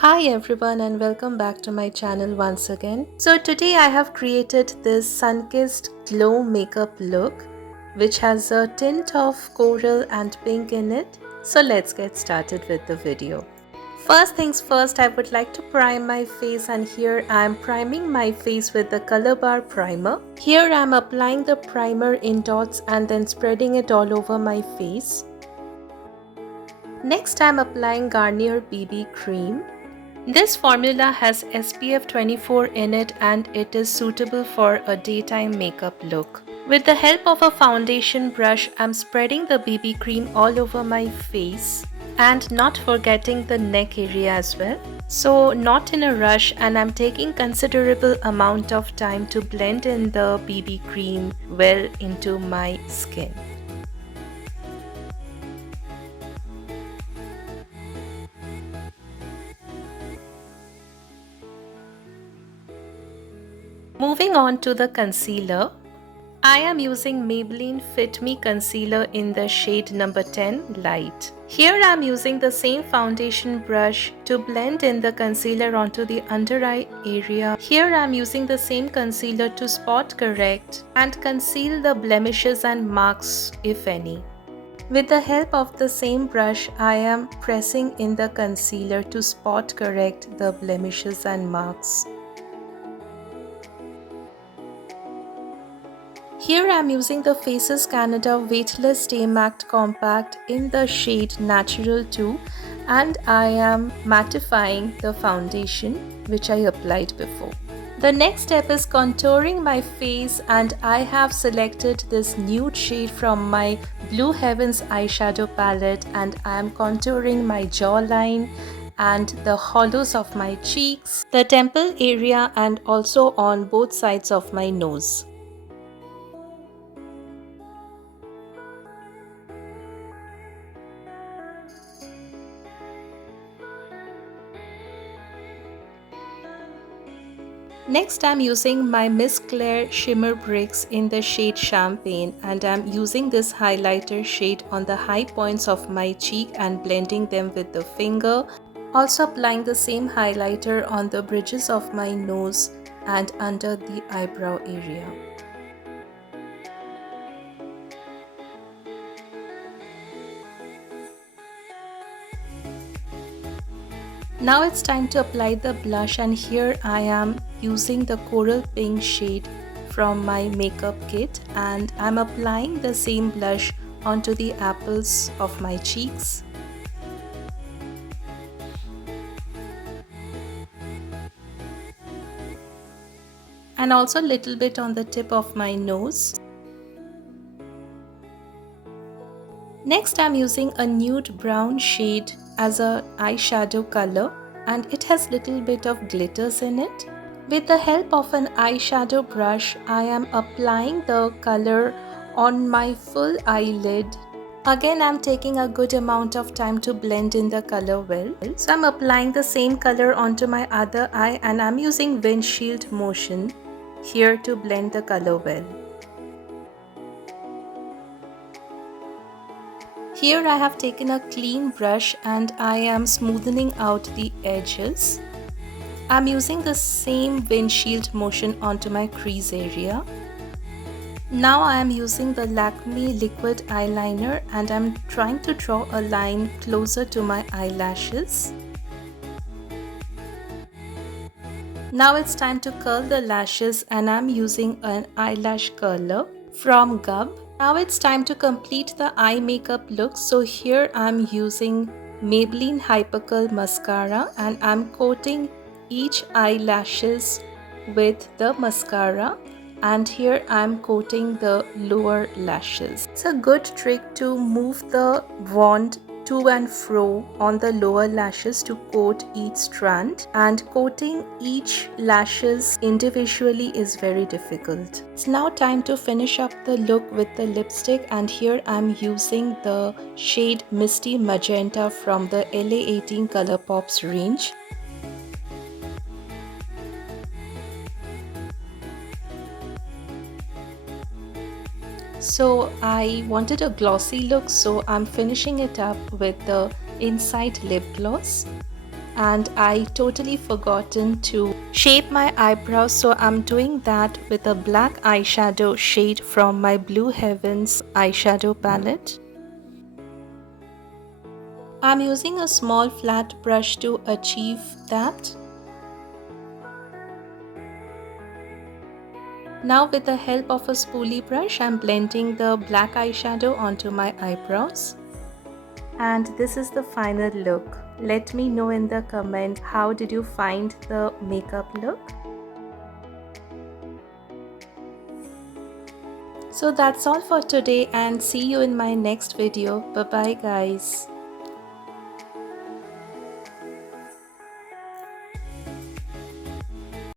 Hi everyone and welcome back to my channel once again. So today I have created this sun-kissed glow makeup look which has a tint of coral and pink in it. So let's get started with the video. First things first, I would like to prime my face, and here I am priming my face with the Colorbar primer. Here I am applying the primer in dots and then spreading it all over my face. Next I am applying Garnier BB cream. This formula has SPF 24 in it and it is suitable for a daytime makeup look. With the help of a foundation brush, I'm spreading the BB cream all over my face and not forgetting the neck area as well. So not in a rush, and I'm taking considerable amount of time to blend in the BB cream well into my skin. Moving on to the concealer, I am using Maybelline Fit Me Concealer in the shade number 10 Light. Here I am using the same foundation brush to blend in the concealer onto the under eye area. Here I am using the same concealer to spot correct and conceal the blemishes and marks if any. With the help of the same brush, I am pressing in the concealer to spot correct the blemishes and marks. Here I am using the Faces Canada Weightless Stay Matte Compact in the shade Natural 2, and I am mattifying the foundation which I applied before. The next step is contouring my face, and I have selected this nude shade from my Blue Heavens eyeshadow palette, and I am contouring my jawline and the hollows of my cheeks, the temple area, and also on both sides of my nose. Next, I'm using my Miss Claire Shimmer Bricks in the shade Champagne, and I'm using this highlighter shade on the high points of my cheek and blending them with the finger. Also applying the same highlighter on the bridges of my nose and under the eyebrow area. Now it's time to apply the blush, and here I am using the coral pink shade from my makeup kit, and I'm applying the same blush onto the apples of my cheeks. And also a little bit on the tip of my nose. Next I'm using a nude brown shade as a eyeshadow color, and it has little bit of glitters in it. With the help of an eyeshadow brush, I am applying the color on my full eyelid. Again, I'm taking a good amount of time to blend in the color well. So I'm applying the same color onto my other eye, and I'm using windshield motion here to blend the color well. Here I have taken a clean brush and I am smoothing out the edges. I'm using the same windshield motion onto my crease area. Now I am using the Lakme liquid eyeliner, and I'm trying to draw a line closer to my eyelashes. Now it's time to curl the lashes, and I'm using an eyelash curler from Gub. Now it's time to complete the eye makeup look. So here I'm using Maybelline Hypercurl Mascara, and I'm coating each eyelashes with the mascara, and here I'm coating the lower lashes. It's a good trick to move the wand to and fro on the lower lashes to coat each strand, and coating each lashes individually is very difficult. It's now time to finish up the look with the lipstick, and here I'm using the shade Misty Magenta from the LA18 Colourpop's range. So I wanted a glossy look, so I'm finishing it up with the Inside lip gloss. and I totally forgotten to shape my eyebrows, so I'm doing that with a black eyeshadow shade from my Blue Heavens eyeshadow palette. I'm using a small flat brush to achieve that. Now with the help of a spoolie brush, I'm blending the black eyeshadow onto my eyebrows. And this is the final look. Let me know in the comment, how did you find the makeup look? So that's all for today, and see you in my next video. Bye bye guys.